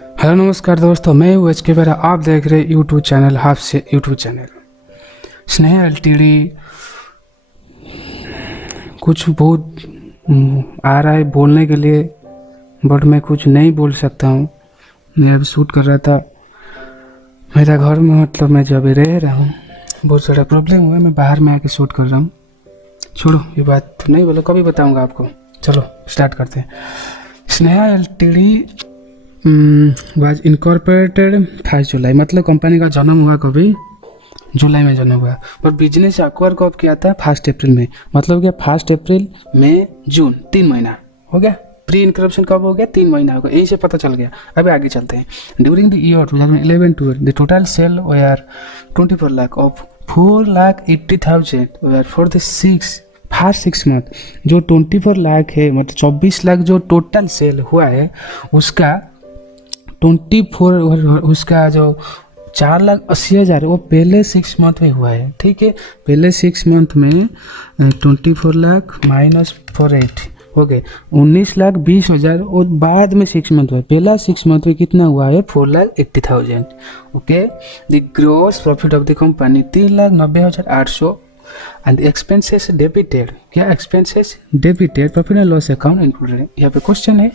Hello नमस्कार दोस्तों, मैं हूँ एच के बेरा। आप देख रहे यूट्यूब चैनल हाफ से यूट्यूब चैनल। स्नेहा एलटीडी कुछ बहुत आ रहा है बोलने के लिए, बट मैं कुछ नहीं बोल सकता हूँ। मैं अभी शूट कर रहा था मेरा घर में, मतलब मैं जो अभी रह रहा हूँ बहुत सारा प्रॉब्लम हुआ है, मैं बाहर में आके शूट कर रहा हूँ। छोड़ो ये बात नहीं बोलो, कभी बताऊँगा आपको। चलो स्टार्ट करते हैं। स्नेहा एलटीडी वाज इनकॉर्पोरेटेड 28 जुलाई, मतलब कंपनी का जन्म हुआ कभी जुलाई में जन्म हुआ, पर बिजनेस एक्वायर कब किया था 1 अप्रैल में, मतलब क्या 1 अप्रैल मई जून 3 महीना हो गया। प्री इनकरप्शन कब हो गया? 3 महीना हो गया, यहीं से पता चल गया। अभी आगे चलते हैं। During the year 2011-12 the total sale were 24 lakh of 4,80,000 were for the first 6 month. जो 24 लाख है, मतलब 24 लाख जो टोटल सेल हुआ है उसका 24 उसका जो 4,80,000 वो पहले 6 मंथ में हुआ है। ठीक है, पहले 6 मंथ में 24 लाख माइनस 48 हो गए 19,20,000, और बाद में 6 मंथ हुआ। पहला 6 मंथ में कितना हुआ है? 4,80,000। Okay, the gross profit of the company 3,90,800 and expenses debited. क्या expenses debited? Profit and loss account included. यहाँ पे क्वेश्चन है।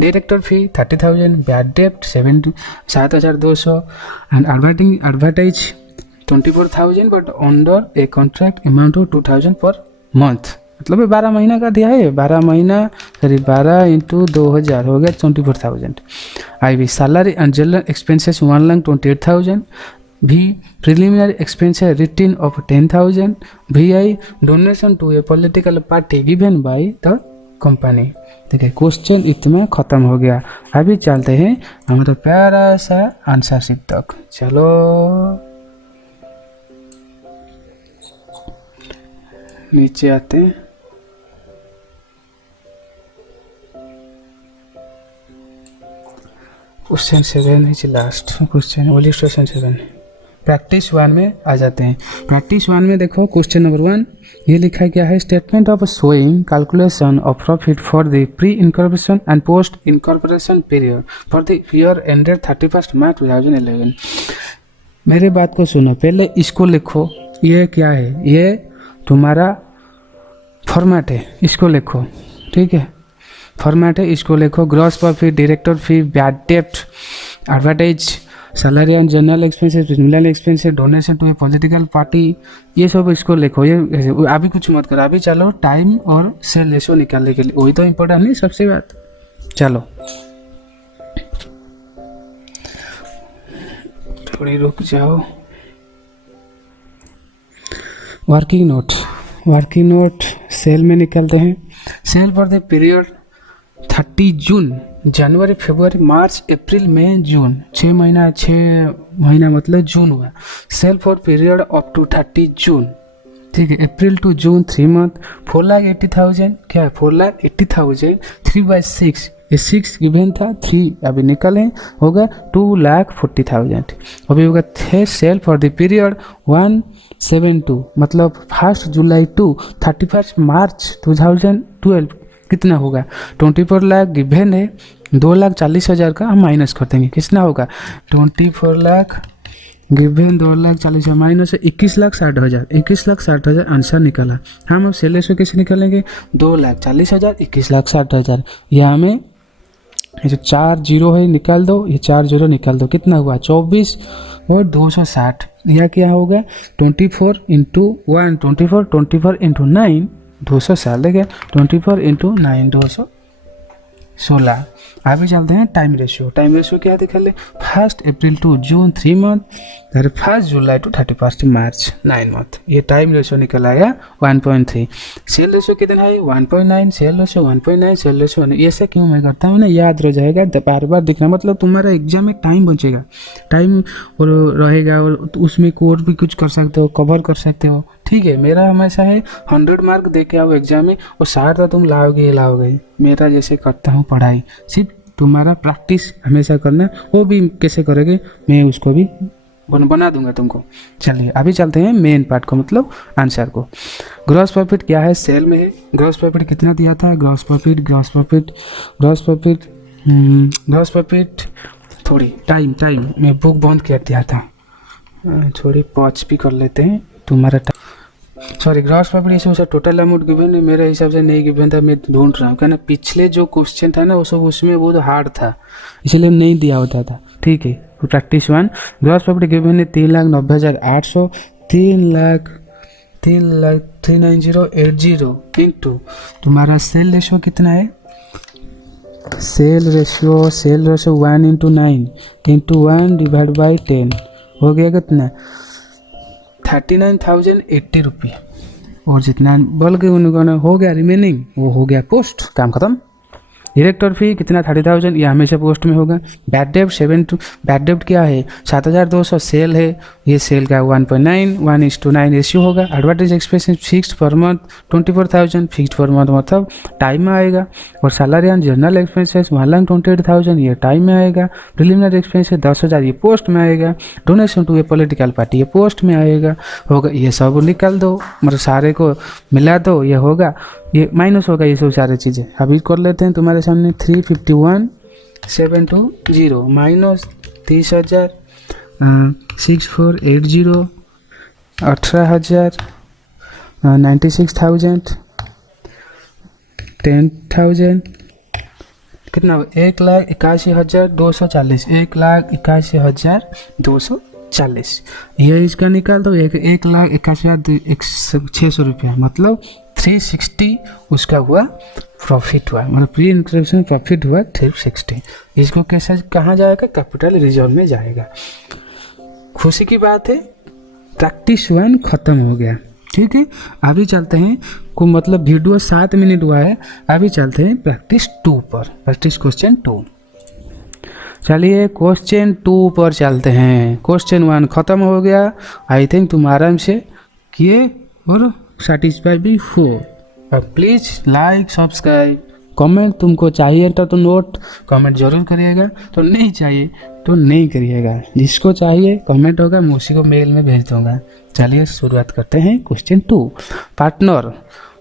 डायरेक्टर फी 30,000, बैड डेप्ट 7,200 and advertise 24,000 but under a contract amount of 2,000 per month. मतलब ये 12 महीना का दिया है। 12 महीना 12 इंटू 2,000 हो गया 24,000। I V salary and general expenses 1,28,000। भी preliminary expenses written of 10,000. VI donation to a political party given by the company। देखिए क्वेश्चन इतना खत्म हो गया। अभी चलते हैं हमारा प्यारा सा आंसर शीट तक। चलो नीचे आते हैं। क्वेश्चन 7 है, last question only question 7। Practice 1 में आ जाते हैं। प्रैक्टिस 1 में देखो क्वेश्चन नंबर 1 ये लिखा गया है, statement of showing calculation of profit for the pre incorporation and post incorporation period for the year ended 31 मार्च 2011। मेरे बात को सुनो, पहले इसको लिखो। ये क्या है? ये तुम्हारा फॉर्मेट है, इसको लिखो। ठीक है, फॉर्मेट है, इसको लिखो। Gross profit, director fee, bad डेप्ट, advertise, salary and general expenses, million expenses, donation to a political party, ये सब इसको लिखो। ये अभी कुछ मत करो। अभी चलो टाइम और सेल रेशो निकालने के लिए, वही तो इम्पोर्टेंट नहीं सबसे बात। चलो थोड़ी रुक जाओ। वर्किंग नोट सेल में निकालते हैं। Sale for the period 30 June, जनवरी, फरवरी, मार्च, अप्रैल, मई, जून। 6 महीना मतलब जून हुआ। Sale for period up to 30 June. ठीक है, अप्रैल टू जून 3 मंथ 4,80,000। क्या है? 4,80,000 3/6, ये 6 गिवन था, 3 अभी निकले होगा 2,40,000। अभी होगा थे सेल फॉर द पीरियड 1/7/2, मतलब 1 जुलाई टू 31 मार्च 2012 कितना होगा? 24 लाख गिवन है, 2,40,000 का हम माइनस कर देंगे। कितना होगा? 24 लाख गिवन 2,40,000 माइनस 21,60,000। 21,60,000 आंसर निकला। हम अब सेल रेशो कैसे निकालेंगे? 2,40,000 21,60,000। यहाँ में ये जो 4 जीरो है निकाल दो, ये 4 जीरो निकाल दो। कितना हुआ? 24 और 260। यह क्या होगा? 24 इंटू 1 24 इंटू 9 260। देखिए 24 इंटू 9 216। अभी चलते हैं टाइम रेशियो। टाइम रेशियो क्या दिखा ले? 1 अप्रैल to June 3 month, 1 July to 31 March 9 month. ये टाइम रेशियो निकल आया 1.3। सेल रेशियो कितना है? 1.9। सेल रेशियो 1.9, सेल रेशियो ये से क्यों मैं करता हूँ ना, याद रह जाएगा, बार बार दिखना, मतलब तुम्हारा एग्जाम में टाइम बचेगा, टाइम और रहेगा, और उसमें और भी कुछ कर सकते हो, कवर कर सकते हो। ठीक है, मेरा हमेशा है 100 मार्क दे के आओ एग्जाम में, और 60 तो तुम लाओगे। मेरा जैसे करता हूँ पढ़ाई, सिर्फ तुम्हारा प्रैक्टिस हमेशा करना। वो भी कैसे करोगे मैं उसको भी बना दूंगा तुमको। चलिए अभी चलते हैं मेन पार्ट को, मतलब आंसर को। ग्रॉस प्रॉफिट क्या है? सेल में है। ग्रॉस प्रॉफिट कितना दिया था? ग्रॉस प्रॉफिट थोड़ी टाइम मैं बुक बंद कर दिया था, थोड़ी पॉज भी कर लेते हैं तुम्हारा सॉरी। ग्रॉस प्रॉफिट इसमें सर टोटल अमाउंट गिवन है, मेरे हिसाब से नहीं गिवन था, मैं ढूंढ रहा हूँ, क्या ना पिछले जो क्वेश्चन था ना वो सब उसमें बहुत हार्ड था, इसलिए नहीं दिया होता था। ठीक है, तो प्रैक्टिस 1 ग्रॉस प्रॉफिट गिवन है 3,90,800, 3,90,80 इंटू तुम्हारा सेल रेशियो कितना है, sale ratio 1/9 into 1 divide by 10 हो गया कितना 39,080 रुपये, और जितना बोल के उनका हो गया रिमेनिंग वो हो गया पोस्ट, काम खत्म। डायरेक्टर फी कितना 30,000, ये हमेशा पोस्ट में होगा। बैड डेब्ट बैड डेब्ट क्या है 7,200, सेल है, ये सेल का 1.9 1:9 रेशियो होगा। Advertise expenses fixed per month 24,000, fixed per month मतलब टाइम में आएगा। और सैलरी एंड जनरल एक्सपेंसेस 1,28,000, ये टाइम में आएगा। प्रिलिमिनरी एक्सपेंसेस 10,000, ये पोस्ट में आएगा। Donation to a political party, ये पोस्ट में आएगा होगा। ये सब निकाल दो, मतलब सारे को मिला दो, ये होगा, ये माइनस होगा, ये सब सारी चीज़ें अभी कर लेते हैं तुम्हारे सामने। 351,720 माइनस 30,000, 6,480, 18,000, 96,000, 10,000 कितना 1,81,240, 1,81,240, ये इसका निकाल दो। 1,81,600 रुपया मतलब 360 उसका हुआ प्रॉफिट हुआ, मतलब प्री इंक्रिप्शन प्रॉफिट हुआ 360। इसको कैसे कहाँ जाएगा, कैपिटल रिजर्व में जाएगा। खुशी की बात है प्रैक्टिस 1 खत्म हो गया। ठीक है, अभी चलते हैं को मतलब वीडियो 7 मिनट हुआ है, अभी चलते हैं प्रैक्टिस 2 पर, प्रैक्टिस क्वेश्चन 2। चलिए क्वेश्चन 2 पर चलते हैं। क्वेश्चन 1 खत्म हो गया, आई थिंक तुम आराम से किए और सेटिस्फाई भी हो। अब प्लीज़ लाइक सब्सक्राइब कमेंट, तुमको चाहिए तो नोट कमेंट जरूर करिएगा, तो नहीं चाहिए तो नहीं करिएगा। जिसको चाहिए कमेंट होगा मैं उसी को मेल में भेज दूंगा। चलिए शुरुआत करते हैं। क्वेश्चन 2, पार्टनर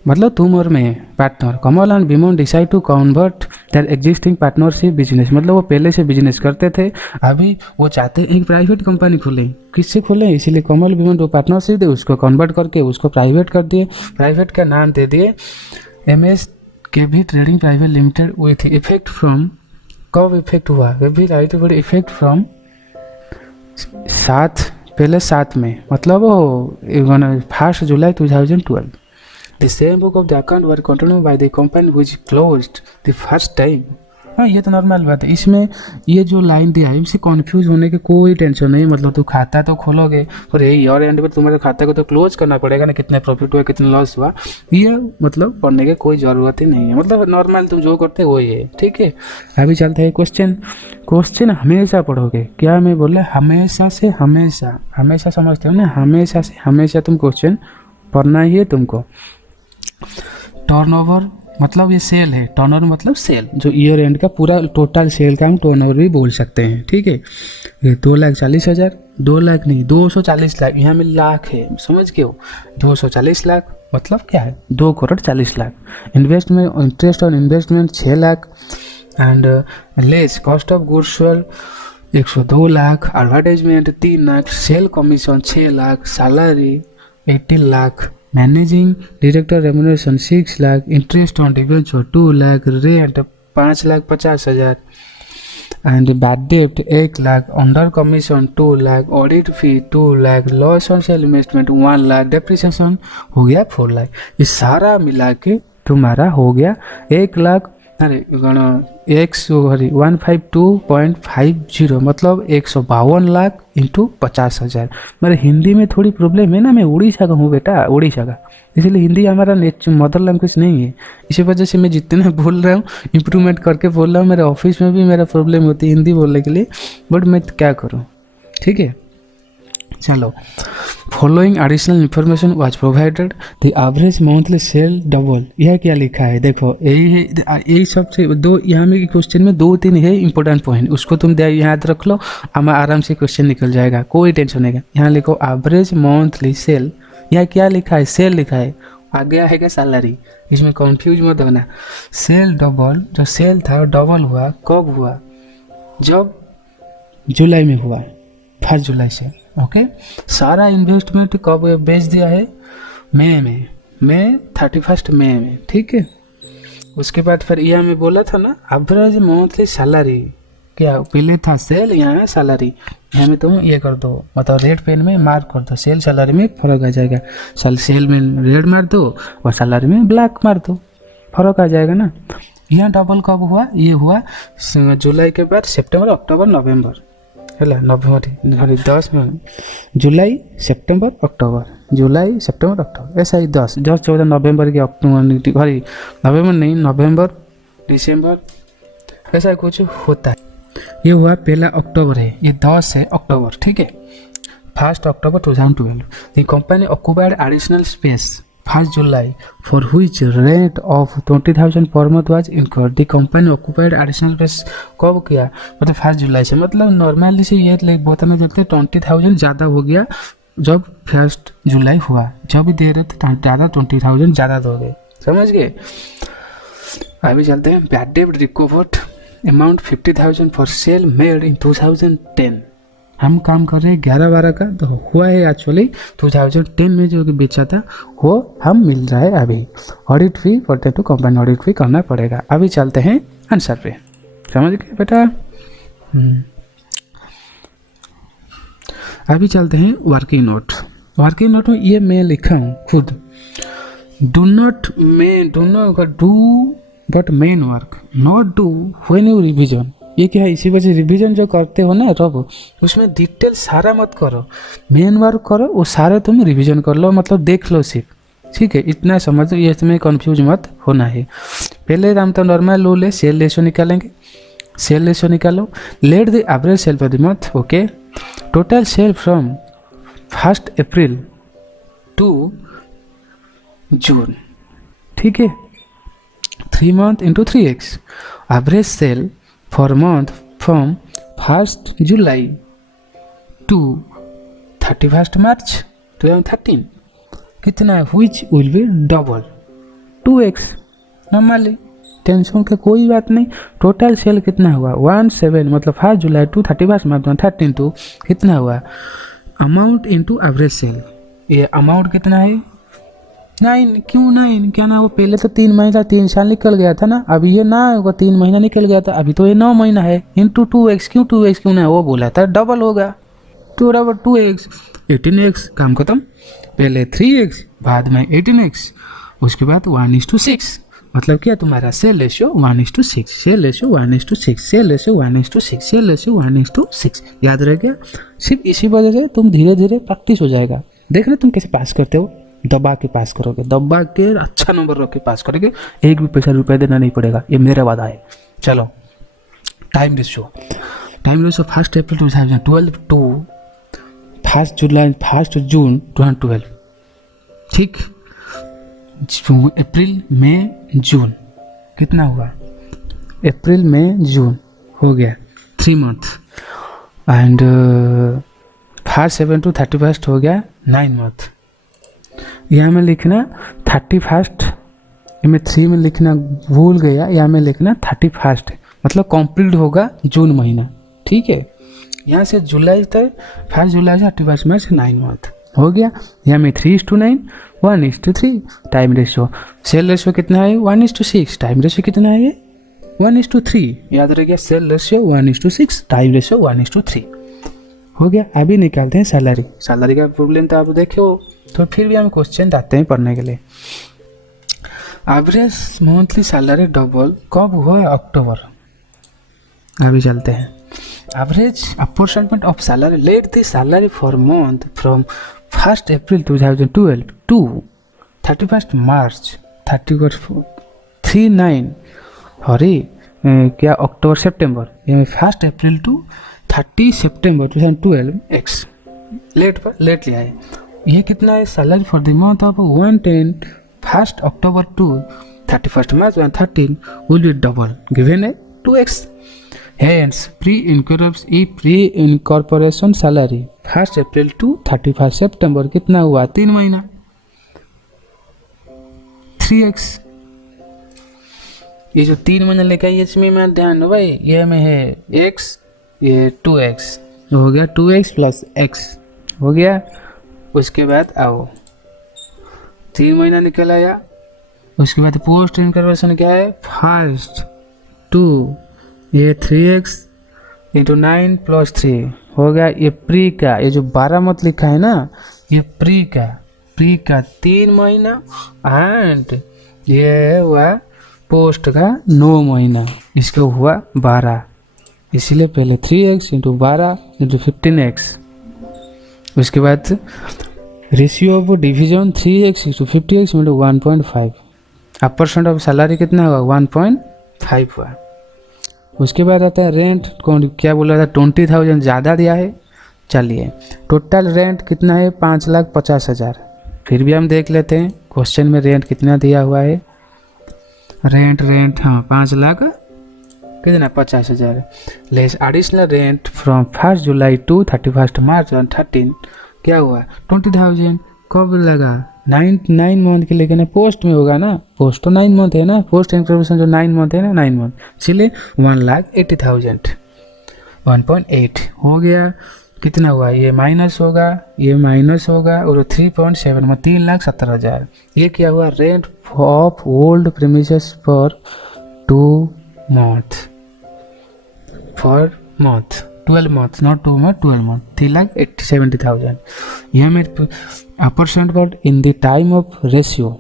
मतलब तुम और मैं partner. Kamal and Viman decide to convert their existing partnership business, मतलब वो पहले से बिजनेस करते थे, अभी वो चाहते हैं एक प्राइवेट कंपनी खोलें। किससे खोलें, इसीलिए कमल विमन जो पार्टनरशिप दे उसको कन्वर्ट करके उसको प्राइवेट कर दिए। प्राइवेट का नाम दे दिए MSKV trading private limited with effect from, कब इफेक्ट हुआ भी राइट बड़ी इफेक्ट फ्रॉम 7 पहले 7 में, मतलब वो 1 जुलाई 2012। The same book of the account were continued by the company which closed the first time। हाँ ये तो नॉर्मल बात है। इसमें ये जो लाइन दिया है इससे कन्फ्यूज होने की कोई टेंशन नहीं, मतलब तू खाता तो खोलोगे और यही और एंड पर तुम्हारे खाते को तो क्लोज करना पड़ेगा ना, कितने प्रॉफिट हुआ कितना लॉस हुआ, ये मतलब पढ़ने की कोई ज़रूरत ही नहीं है, मतलब नॉर्मल तुम जो करते वही है। ठीक है, अभी चलते हैं क्वेश्चन हमेशा पढ़ोगे। क्या मैं बोल रहा हमेशा से हमेशा, हमेशा समझते हो ना, हमेशा से हमेशा तुम क्वेश्चन पढ़ना ही है तुमको। टर्नओवर मतलब ये सेल है, टर्नओवर मतलब सेल, जो ईयर एंड का पूरा टोटल सेल का हम टर्नओवर भी बोल सकते हैं। ठीक है, ये 2,40,000, 2 लाख नहीं 240 लाख, यहाँ में लाख है समझ के हो, 240 लाख मतलब क्या है 2,40,00,000। इन्वेस्टमेंट इंटरेस्ट और investment 6 lakh and less cost of goods 102 lakh, advertisement 3 lakh, sale commission 6 lakh, salary 80 lakh, managing director remuneration 6 lakh, interest on debenture 2 lakh, rent 5,50,000 and bad डेब्ट 1 lakh, under commission 2 lakh, audit fee 2 lakh, loss on sale investment 1 lakh, depreciation हो गया 4 लाख। ये सारा मिला के तुम्हारा हो गया 1 लाख, अरे 152.50 मतलब 152 लाख इंटू 50,000। मेरे हिंदी में थोड़ी प्रॉब्लम है ना, मैं उड़ीसा का हूँ बेटा, उड़ीसा का, इसलिए हिंदी हमारा मदर लैंग्वेज नहीं है। इसी वजह से मैं जितने बोल रहा हूँ इम्प्रूवमेंट करके बोल रहा हूँ। मेरे ऑफिस में भी मेरा प्रॉब्लम होती है हिंदी बोलने के लिए, बट मैं क्या करूँ। ठीक है, चलो। Following additional information was provided, the average monthly cell double. यह क्या लिखा है देखो, यही है, यही सबसे दो यहाँ में क्वेश्चन में 2-3 है इंपॉर्टेंट पॉइंट, उसको तुम याद रख लो, हमें आराम से क्वेश्चन निकल जाएगा, कोई टेंशन नहीं है। यहाँ लिखो एवरेज मंथली सेल, यहाँ क्या लिखा है सेल लिखा है, आगे आएगा सैलरी, इसमें कंफ्यूज मत होना। सेल डबल, जो सेल था डबल हुआ कब हुआ, जब जुलाई में हुआ, 1 जुलाई से। ओके, सारा इन्वेस्टमेंट कब बेच दिया है? मई 31 मई में, ठीक है। उसके बाद फिर यहाँ में बोला था ना एवरेज मंथली सैलरी, क्या पहले था सेल, यहाँ है सैलरी। यहाँ में तुम ये कर दो, मतलब रेड पेन में मार्क कर दो, सेल सैलरी में फर्क आ जाएगा। सेल में रेड मार दो और सैलरी में ब्लैक मार दो, फर्क आ जाएगा ना। यहाँ डबल कब हुआ? ये हुआ जुलाई के बाद सितंबर, अक्टूबर, नवंबर, है नवंबर 10 में, जुलाई सितंबर अक्टूबर, जुलाई सितंबर अक्टूबर, ऐसा ही 10 14 नवंबर के अक्टूबर, सॉरी नवंबर नहीं, नवंबर दिसंबर, ऐसा कुछ होता है। ये हुआ पहला अक्टूबर है, ये 10 है अक्टूबर, ठीक है। 1 अक्टूबर 2012 the company occupied additional space 1 July for which rent of 20,000 per month was incurred. The company occupied additional space कब किया? मतलब 1 जुलाई से, मतलब नॉर्मली से ये बताना चाहते हैं 20,000 ज़्यादा हो गया जब 1 जुलाई हुआ, जब दे रहे थे ज़्यादा 20,000 ज़्यादा दोगे, समझ गए। अभी चलते हैं। Bad debt recovered amount 50,000 for sale made in 2010। हम काम कर रहे हैं 11-12 का, तो हुआ है एक्चुअली 2010 में जो बेचा था वो हम मिल रहा है अभी। ऑडिट फी पड़ते तो कंपनी ऑडिट फी करना पड़ेगा। अभी चलते हैं आंसर पे, समझ गए बेटा। अभी चलते हैं वर्किंग नोट। वर्किंग नोट में ये मैं लिखा हूँ खुद, do not do but main work, not do when you revision. ये क्या है? इसी वजह से रिवीजन जो करते हो ना तब उसमें डिटेल सारा मत करो, मेन वर्क करो, वो सारे तुम रिवीजन कर लो, मतलब देख लो सिर्फ, ठीक है। इतना समझ लो, ये इसमें कंफ्यूज मत होना है। पहले हम तो नॉर्मल लो ले, सेल रेशियो निकालेंगे। सेल रेशियो निकालो, let the average sale for the month, okay. Total sale from 1 April to June, ठीक है। 3 month into 3x. Average sale for month from 1 July to 31 March 2013 कितना है? Which will be double 2x। Normally tension का कोई बात नहीं। Total sale कितना हुआ? 17, मतलब 1 जुलाई टू 31 मार्च 2013 तो कितना हुआ? अमाउंट इंटू एवरेज सेल, ये अमाउंट कितना है? 9। क्यों 9? क्या ना, वो पहले तो 3 महीना 3 साल निकल गया था ना, अभी ये ना होगा 3 महीना निकल गया था, अभी तो ये 9 महीना है। इंटू 2x, क्यों 2x क्यों ना, वो बोला था डबल होगा, 2x 18x, काम खत्म। पहले 3x, बाद में 18x, उसके बाद 1:6, मतलब क्या तुम्हारा sale ratio 1:6, sale ratio 1:6, sale ratio 1:6, sale ratio 1:6। याद रह गया? सिर्फ इसी वजह से तुम धीरे धीरे प्रैक्टिस हो जाएगा। देख रहे तुम कैसे पास करते हो, दबा के पास करोगे, दबा के अच्छा नंबर रख के पास करोगे, एक भी पैसा रुपया देना नहीं पड़ेगा, ये मेरा वादा है। चलो, टाइम रेशियो 1 अप्रैल 2012 टू 1 जून 2012, ठीक। अप्रैल मई जून कितना हुआ? अप्रैल मई जून हो गया 3 मंथ, एंड 1 to 31 हो गया 9 मंथ। यहाँ में लिखना 31, में 3 में लिखना भूल गया, यहाँ में लिखना 31, मतलब कंप्लीट होगा जून महीना, ठीक है। यहाँ से जुलाई तक 1 जुलाई से 31 मार्च 9 मंथ हो गया। यहाँ में 3:9, 1:3 टाइम रेशियो। सेल रेशियो कितना है? 1:6। टाइम रेशियो कितना है? 1:3। याद रह गया, सेल रेशियो 1:6, टाइम रेशियो 1:3 हो गया। अभी निकालते हैं सैलरी। सैलरी का प्रॉब्लम तो आप देखो, तो फिर भी हम क्वेश्चन आते हैं पढ़ने के लिए। एवरेज मंथली सैलरी डबल कब हुआ? अक्टूबर। अभी चलते हैं। Average opportunity of salary, let the salary for month from 1 April 2012 to 31 March 39 हरी क्या अक्टूबर सितंबर, 1 अप्रैल टू 30 सितंबर 2012 एक्स लेट लिया है। ये कितना है? Salary for the month of 110 1 October to 31 March 2013 will be double, given है 2x। Hence, pre-incorporation salary 1 अप्रैल टू 31 सितंबर कितना हुआ? 3 महीना, 3x। ये जो 3 महीना लेके आई इसमें मैं ध्यान भाई, ये में है x, ये 2x हो गया, 2x प्लस x हो गया। उसके बाद आओ 3 महीना निकल आया। उसके बाद पोस्ट इंटरवेंशन क्या है, फर्स्ट 2 ये 3x इंटू 9 प्लस 3 हो गया। ये प्री का, ये जो 12 मत लिखा है ना, ये प्री का 3 महीना एंड ये हुआ पोस्ट का 9 महीना, इसका हुआ 12, इसीलिए पहले 3x इंटू 12 इंटू 15x। उसके बाद ratio of division 3x into 50x into 1.5। अब परसेंट ऑफ सैलरी कितना हुआ, 1.5 हुआ। उसके बाद आता है रेंट, कौन क्या बोला था, 20,000 ज़्यादा दिया है। चलिए टोटल रेंट कितना है, 5,50,000। फिर भी हम देख लेते हैं क्वेश्चन में रेंट कितना दिया हुआ है। रेंट हाँ 5,00,000 कितना 50,000। Less additional rent from 1 July to 31 March 2013 क्या हुआ 20,000। कब लगा 9 मंथ के, लेकिन पोस्ट में होगा ना, पोस्ट तो 9 मंथ है ना, पोस्ट इंटरव्यूशन जो 9 मंथ है ना, 9 मंथ, इसलिए 1,80,000 1.8 हो गया। कितना हुआ, ये माइनस होगा, ये माइनस होगा, और 3.7 में 3,70,000। ये क्या हुआ, rent of old premises for 2 month, for month 12 months, not 2 months, 12 months, 3,70,000। यह मेरे परसेंट पर in the time of ratio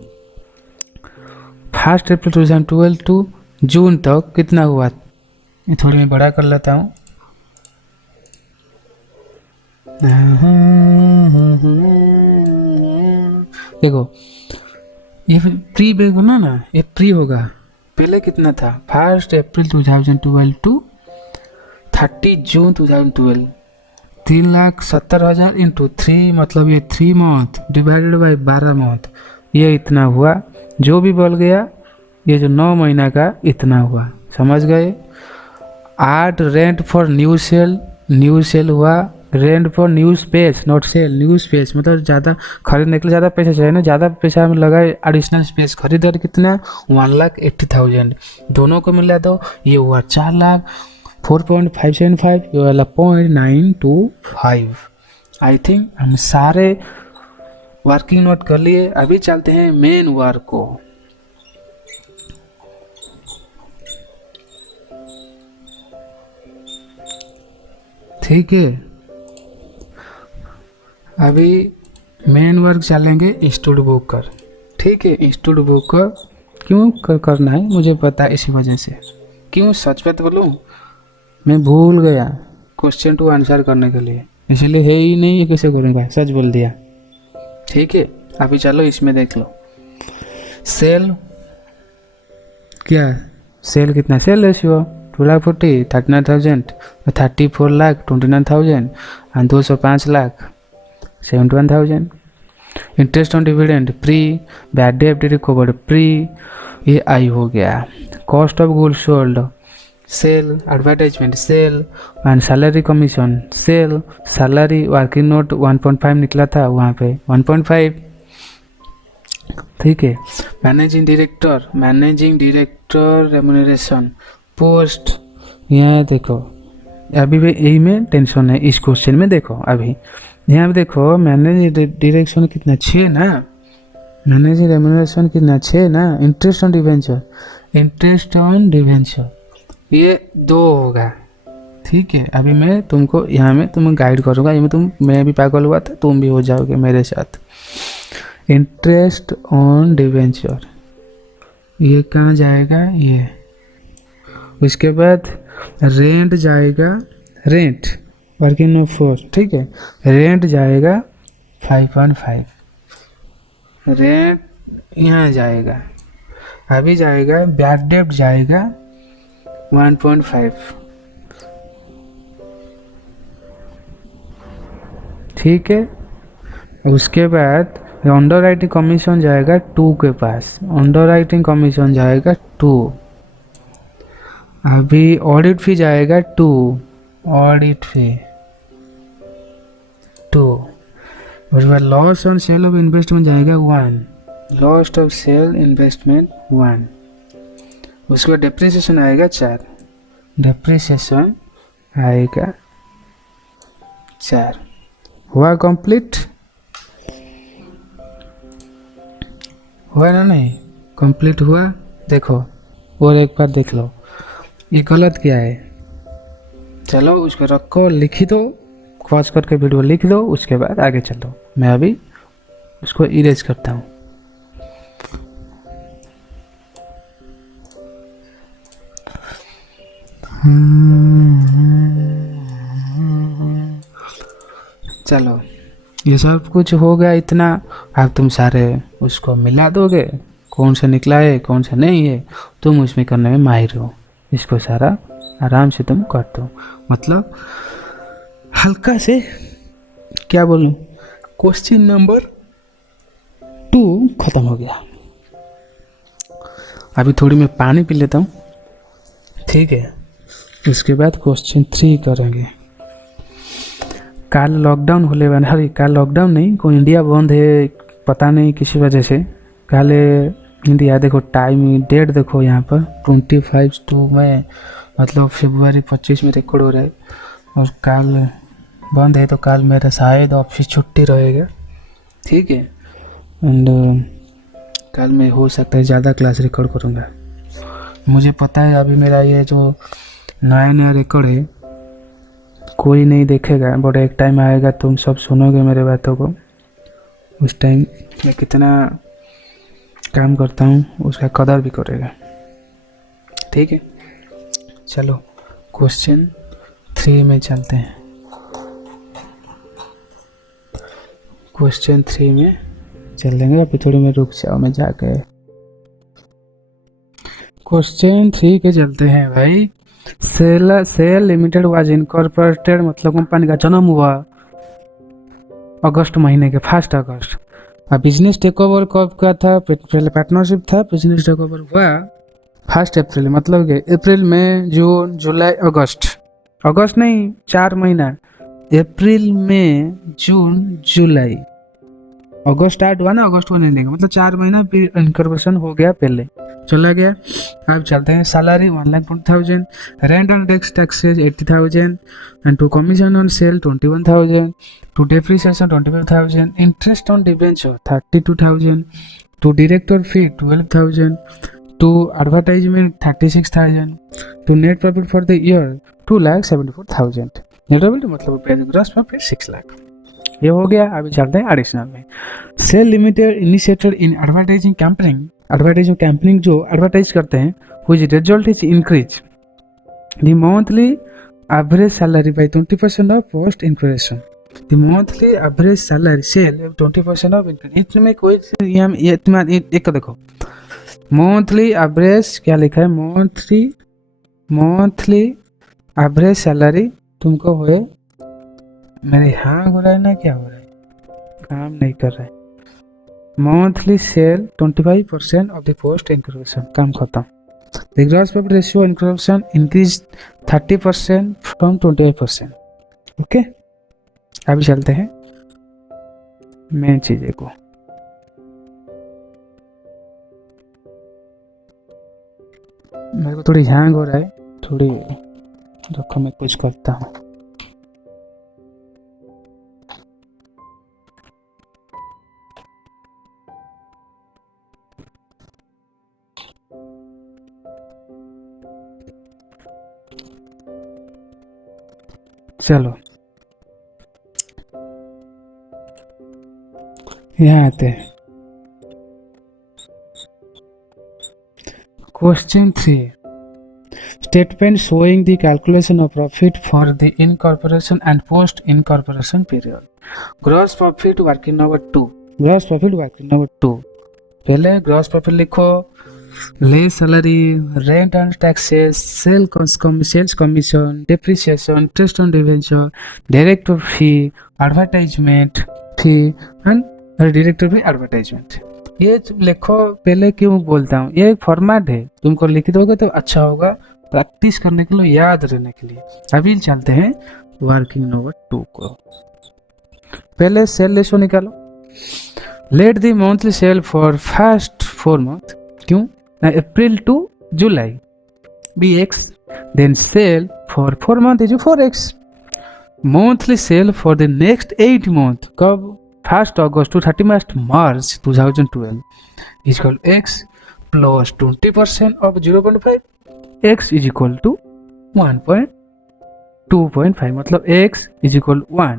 1 April 2012 to June तक कितना हुआ। ये थोड़ी मैं बड़ा कर लेता हूँ। देखो ये प्री बेग होना ना, ये प्री होगा। पहले कितना था 1 अप्रैल 2012 टू 30 जून 2012, 3,70,000 इंटू 3, मतलब ये 3 मंथ डिवाइडेड बाई 12 मंथ, ये इतना हुआ। जो भी बोल गया ये जो 9 महीना का इतना हुआ, समझ गए। आठ रेंट फॉर न्यू सेल हुआ, rent for new space not sale, new space मतलब ज़्यादा खरीदने के लिए ज़्यादा पैसा चाहिए ना, ज़्यादा पैसा में लगा एडिशनल स्पेस खरीद कर कितना 1,80,000। दोनों को मिला दो, ये हुआ 4,00,000, 4.575, ये वाला 0.925। आई थिंक हम सारे वर्किंग नोट कर लिए। अभी चलते हैं मेन वर्क को। ठीक है, अभी मेन वर्क चलेंगे स्टूड बुक कर। ठीक है, स्टूड बुक कर क्यों करना है मुझे पता है, इसी वजह से। क्यों, सच बात बोलूँ मैं भूल गया क्वेश्चन 2 आंसर करने के लिए, इसलिए है ही नहीं, ये कैसे करूँगा, सच बोल दिया। ठीक है, अभी चलो इसमें देख लो। सेल क्या, सेल कितना, सेल रेशियो 2,40,000, 39,000, 34,29,000 और 205,00,000 71,000। Interest on dividend pre, bad debt recovered pre, ये आई हो गया। Cost of goods sold sale, advertisement sale and salary commission sale. Salary working note 1.5 निकला था वहाँ पे 1.5। ठीक है, मैनेजिंग डायरेक्टर रेम्यूनरेशन पोस्ट, यहाँ देखो अभी भी यही में टेंशन है इस क्वेश्चन में। देखो अभी यहाँ पे देखो मैनेजिंग डायरेक्शन कितना 6 ना, मैनेजिंग रेम्यूनरेशन कितना 6 ना। इंटरेस्ट ऑन डिवेंचर ये 2 होगा। ठीक है, अभी मैं तुमको यहाँ में तुम्हें गाइड करूँगा, ये में मैं भी पागल हुआ था, तुम भी हो जाओगे मेरे साथ। इंटरेस्ट ऑन डिवेंचर ये कहाँ जाएगा, ये। उसके बाद रेंट जाएगा, रेंट वर्किंग नोट 4। ठीक है, रेंट जाएगा 5.5, रेंट यहाँ जाएगा। अभी जाएगा बैड डेट जाएगा 1.5। ठीक है, उसके बाद अंडर राइटिंग कमीशन जाएगा 2 के पास, अंडर राइटिंग कमीशन जाएगा 2। अभी ऑडिट फी जाएगा 2, ऑडिट फी 2। उसके बाद loss on cell of investment जाएगा 1, लॉस ऑफ सेल इन्वेस्टमेंट 1। उसके बाद डेप्रिसिएशन आएगा 4, डेप्रिसिएशन आएगा 4 हुआ कंप्लीट, हुआ ना? नहीं कंप्लीट हुआ। देखो और एक बार देख लो ये गलत क्या है। चलो उसको रखो, लिखी दो, पॉज करके वीडियो लिख दो, उसके बाद आगे चलो। मैं अभी उसको इरेज करता हूँ। चलो ये सब कुछ हो गया इतना। अब तुम सारे उसको मिला दोगे, कौन सा निकला है कौन सा नहीं है, तुम उसमें करने में माहिर हो। इसको सारा आराम से तुम कर दो, मतलब हल्का से क्या बोलूं, क्वेश्चन नंबर 2 खत्म हो गया। अभी थोड़ी मैं पानी पी लेता हूँ, ठीक है? उसके बाद क्वेश्चन 3 करेंगे। कल लॉकडाउन होने वाला है, कल लॉकडाउन नहीं, कोई इंडिया बंद है, पता नहीं किसी वजह से। कल इंडिया, देखो टाइम डेट देखो यहाँ पर 25/2 में, मतलब फरवरी 25 में रिकॉर्ड हो रहा है। और कल बंद है तो कल मेरा शायद ऑफिस छुट्टी रहेगा, ठीक है? एंड कल मैं हो सकता है ज़्यादा क्लास रिकॉर्ड करूँगा। मुझे पता है अभी मेरा ये जो नया रिकॉर्ड है कोई नहीं देखेगा, बट एक टाइम आएगा तुम सब सुनोगे मेरे बातों को। उस टाइम मैं कितना काम करता हूँ उसका कदर भी करेगा, ठीक है? चलो क्वेश्चन 3 में चलते हैं। क्वेश्चन 3 में चल देंगे। अभी थोड़ी मैं रुक जाओ, मैं जाके क्वेश्चन 3 के चलते हैं भाई। सेल लिमिटेड वाज इनकॉर्पोरेटेड, मतलब कंपनी का जन्म हुआ अगस्त महीने के 1 अगस्त। अब बिजनेस टेक ओवर कब का था? पहले पार्टनरशिप था, बिजनेस टेक ओवर हुआ 1 अप्रैल, मतलब कि अप्रैल में जून जुलाई अगस्त, अगस्त नहीं 4 महीना, अप्रैल में जून जुलाई, अगस्त स्टार्ट हुआ ना, अगस्त होने लगा, मतलब 4 महीना फिर इनकॉर्पोरेशन हो गया, पहले चला गया। अब चलते हैं। Salary 1,20,000, rent and taxes 80,000, and to commission on sale 21,000, to depreciation 25,000, interest on debenture 32,000, to director fee 12,000, to advertisement 36,000, to net profit for the year 2,74,000। Net profit मतलब ग्रॉस प्रॉफिट 6 लाख। ये हो गया। अभी चलते हैं एडिशनल में। Sale limited initiated in advertising campaigning जो advertise करते हैं, which result is increase the monthly average salary bye 20% of post increasation. The monthly average salary sale 20% of increase. इसमें कोई ये एक देखो, मंथली एवरेज क्या लिखा है, मंथली एवरेज सैलरी तुमको हुए, मेरे हाँ हो रहा है ना, क्या हो रहा है, काम नहीं कर रहा है। Monthly sale 25% of the post increasation, काम खत्म। The gross profit ratio increasation increase 30% from 25%। Okay, अभी चलते हैं मेन चीज़ें को। मेरे को थोड़ी हैंग हो रहा है, थोड़ी रुको मैं कुछ करता हूँ। चलो यहाँ आते हैं। Question 3, statement showing the calculation of profit for the incorporation and post incorporation period. Gross profit working number 2, gross profit working number 2। पहले gross profit लिखो, ले salary, rent and taxes, sales commission, depreciation, interest on debenture, director fee, advertisement fee and director fee advertisement. ये लिखो। पहले क्यों बोलता हूँ, ये एक फॉर्मेट है, तुमको लिख दोगे तो अच्छा होगा, प्रैक्टिस करने के लिए, याद रहने के लिए। अभी चलते हैं वर्किंग नंबर 2 को। पहले सेल रेशो निकालो। Let the monthly sale for first 4 month, क्यों ना, April to July be x, then sale for 4 month is 4x। Monthly sale for the next 8 month, कब 1 August to 31 March 2012 is equal x plus 20% of 0.5, x is equal to 1.2.5, मतलब x is equal 1,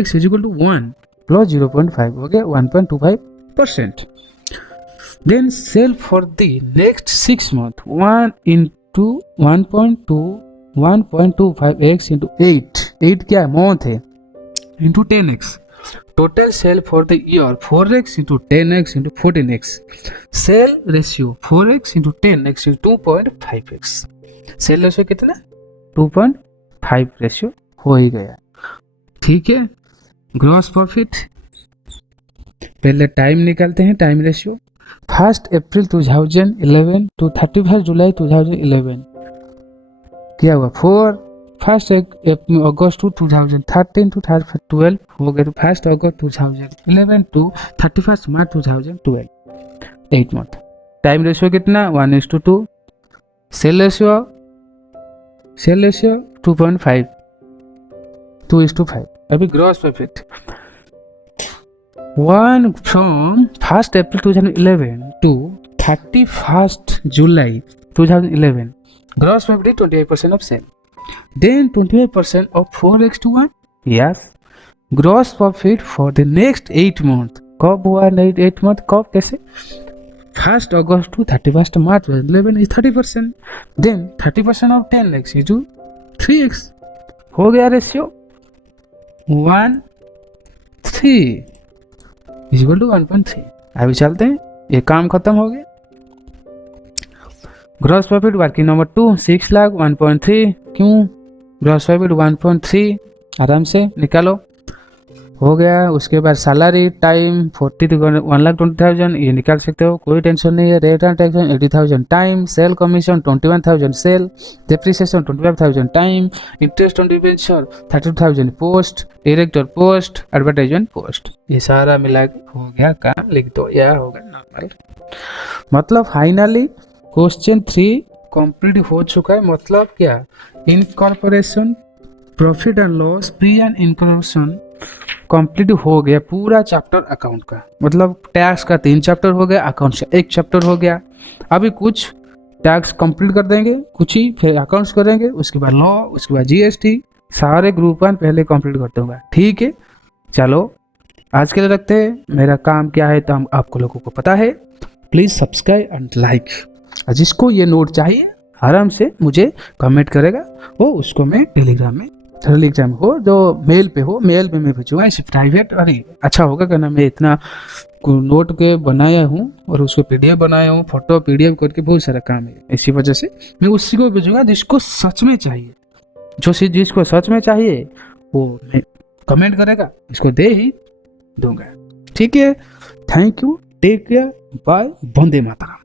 x is equal to 1 plus 0.5 हो गया 1.25%. Then sell for the next 6 months 1 into 1.25x into 8 क्या है month है into 10x. Total sell for the year 4x into 10x into 14x. Sell ratio 4x into 10x into 2.5x. Sell ratio कितना 2.5 ratio हो ही गया. ठीक है. Gross profit पहले time निकालते हैं, टाइम रेशियो 1 अप्रैल 2011 टू 31 जुलाई 2011 क्या हुआ 4, 1 अगस्त 2013 टू 12 हो गया, तो 1 August 2011 to 31 March 2012 8 month. Time ratio कितना 1:2. Sale ratio 2.5 2:5. अभी gross profit 1 from 1 April 2011 to 31st July 2011 gross profit 28% of sale. Then 28% of 4x to 1. Yes. Gross profit for the next 8 month. कब हुआ 8 month कब कैसे 1 August to 31st March 2011 is 30%. Then 30% of 10x is to 3x. हो गया ratio 1:3 is equal to 1.3. अभी चलते हैं, ये काम खत्म हो गया. Gross profit working number 2 6 lakh 1.3. क्यों ग्रॉस प्रॉफिट 1.3 आराम से निकालो हो गया. उसके बाद सैलरी टाइम 40 to 1,20,000 ये निकाल सकते हो, कोई टेंशन नहीं है. Rate and tax 80,000 time. Sale commission 21,000 sale. Depreciation 25,000 time. Interest on debenture 32,000 post. Director post. Advertisement post. ये सारा मिला के हो गया काम, लिख दो, यह होगा नॉर्मल. मतलब फाइनली क्वेश्चन 3 कंप्लीट हो चुका है. मतलब क्या incorporation profit and loss pre and incorporation complete हो गया पूरा चैप्टर अकाउंट का. मतलब टैक्स का 3 चैप्टर हो गया, अकाउंट का 1 चैप्टर हो गया. अभी कुछ टैक्स कंप्लीट कर देंगे, कुछ ही फिर अकाउंट्स करेंगे, उसके बाद लॉ, उसके बाद जीएसटी, सारे ग्रुप 1 पहले कंप्लीट कर दूंगा. ठीक है, चलो आज के लिए रखते हैं. मेरा काम क्या है तो हम आपको लोगों को पता है. Please subscribe and like. जिसको ये नोट चाहिए आराम से मुझे कमेंट करेगा, वो उसको मैं टेलीग्राम हो जो मेल पे मैं भेजूँगा. इसे प्राइवेट अरे अच्छा होगा क्या ना, मैं इतना नोट के बनाया हूँ और उसको पीडीएफ बनाया हूँ, फोटो पीडीएफ करके बहुत सारा काम है. इसी वजह से मैं उसी को भेजूँगा जिसको सच में चाहिए. जो चीज़ जिसको सच में चाहिए वो मैं कमेंट करेगा, इसको दे ही दूंगा. ठीक है, thank you, take care, bye, वंदे मातरम.